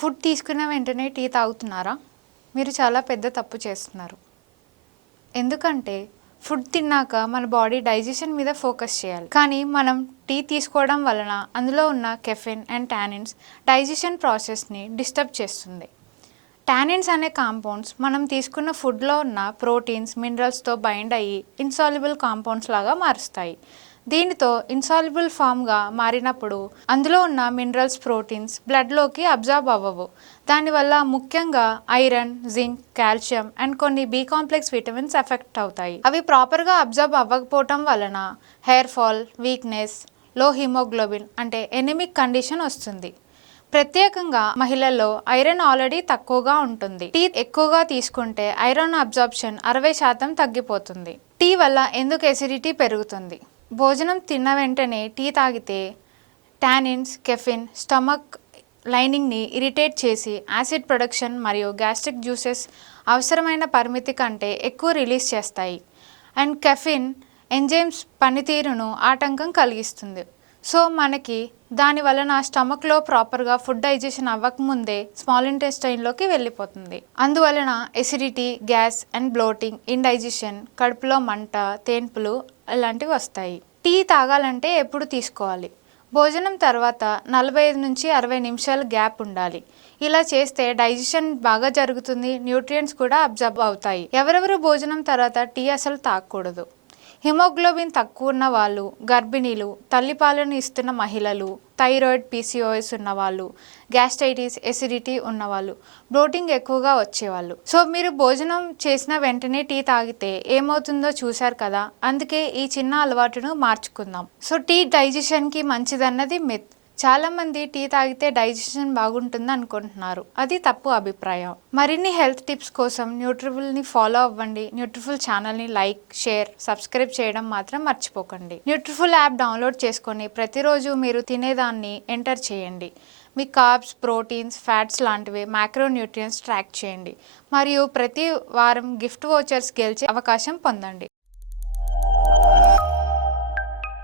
Food తీసుకున్న వెంటనే tea తాగుతున్నారా? మీరు చాలా పెద్ద తప్పు చేస్తున్నారు. ఎందుకంటే ఫుడ్ తిన్నాక మన బాడీ డైజెషన్ మీద ఫోకస్ చేయాలి. కానీ మనం టీ తీసుకోవడం వలన అందులో ఉన్న కెఫెన్ అండ్ టానిన్స్ డైజెషన్ ప్రాసెస్ని డిస్టర్బ్ చేస్తుంది. టానిన్స్ అనే కాంపౌండ్స్ మనం తీసుకున్న ఫుడ్లో ఉన్న ప్రోటీన్స్, మినరల్స్తో బైండ్ అయ్యి ఇన్సాల్యుబుల్ కాంపౌండ్స్ లాగా మారుస్తాయి. దీనితో ఇన్సాల్యుబుల్ ఫామ్గా మారినప్పుడు అందులో ఉన్న మినరల్స్, ప్రోటీన్స్ బ్లడ్లోకి అబ్జార్బ్ అవ్వవు. దానివల్ల ముఖ్యంగా ఐరన్, జింక్, కాల్షియం అండ్ కొన్ని బి కాంప్లెక్స్ విటమిన్స్ ఎఫెక్ట్ అవుతాయి. అవి ప్రాపర్గా అబ్జార్బ్ అవ్వకపోవటం వలన హెయిర్ ఫాల్, వీక్నెస్, లో హిమోగ్లోబిన్ అంటే ఎనిమిక్ కండిషన్ వస్తుంది. ప్రత్యేకంగా మహిళల్లో ఐరన్ ఆల్రెడీ తక్కువగా ఉంటుంది. టీ ఎక్కువగా తీసుకుంటే ఐరన్ అబ్జార్ప్షన్ 60% తగ్గిపోతుంది. టీ వల్ల ఎందుకు ఎసిడిటీ పెరుగుతుంది? భోజనం తిన్న వెంటనే టీ తాగితే టానిన్స్, కెఫిన్ స్టమక్ లైనింగ్ని ఇరిటేట్ చేసి యాసిడ్ ప్రొడక్షన్ మరియు గ్యాస్ట్రిక్ జ్యూసెస్ అవసరమైన పరిమితి కంటే ఎక్కువ రిలీజ్ చేస్తాయి. అండ్ కెఫిన్ ఎంజైమ్స్ పనితీరును ఆటంకం కలిగిస్తుంది. సో మనకి దాని వలన స్టమక్లో ప్రాపర్గా ఫుడ్ డైజెషన్ అవ్వకముందే స్మాల్ ఇంటెస్టైన్లోకి వెళ్ళిపోతుంది. అందువలన acidity, gas and bloating, indigestion, కడుపులో మంట, తేన్పులు ఇలాంటివి వస్తాయి. టీ తాగాలంటే ఎప్పుడు తీసుకోవాలి? భోజనం తర్వాత 45 నుంచి 60 నిమిషాలు గ్యాప్ ఉండాలి. ఇలా చేస్తే డైజెషన్ బాగా జరుగుతుంది, న్యూట్రియంట్స్ కూడా అబ్జర్బ్ అవుతాయి. ఎవరెవరు భోజనం తర్వాత టీ అసలు తాగకూడదు? హిమోగ్లోబిన్ తక్కువ ఉన్న వాళ్ళు, గర్భిణీలు, తల్లిపాలను ఇస్తున్న మహిళలు, థైరాయిడ్, పీసీఓఎస్ ఉన్నవాళ్ళు, గ్యాస్ట్రైటిస్, ఎసిడిటీ ఉన్నవాళ్ళు, బ్లోటింగ్ ఎక్కువగా వచ్చేవాళ్ళు. సో మీరు భోజనం చేసిన వెంటనే టీ తాగితే ఏమవుతుందో చూశారు కదా. అందుకే ఈ చిన్న అలవాటును మార్చుకుందాం. సో టీ డైజెషన్కి మంచిదన్నది మిత్. చాలామంది టీ తాగితే డైజెషన్ బాగుంటుంది అనుకుంటున్నారు. అది తప్పు అభిప్రాయం. మరిన్ని హెల్త్ టిప్స్ కోసం న్యూట్రిఫుల్ని ఫాలో అవ్వండి. న్యూట్రిఫుల్ ఛానల్ని లైక్, షేర్, సబ్స్క్రైబ్ చేయడం మాత్రం మర్చిపోకండి. న్యూట్రిఫుల్ యాప్ డౌన్లోడ్ చేసుకొని ప్రతిరోజు మీరు తినేదాన్ని ఎంటర్ చేయండి. మీ కార్బ్స్, ప్రోటీన్స్, ఫ్యాట్స్ లాంటివి మ్యాక్రో న్యూట్రియంట్స్ ట్రాక్ చేయండి. మరియు ప్రతి వారం గిఫ్ట్ వోచర్స్ గెలిచే అవకాశం పొందండి.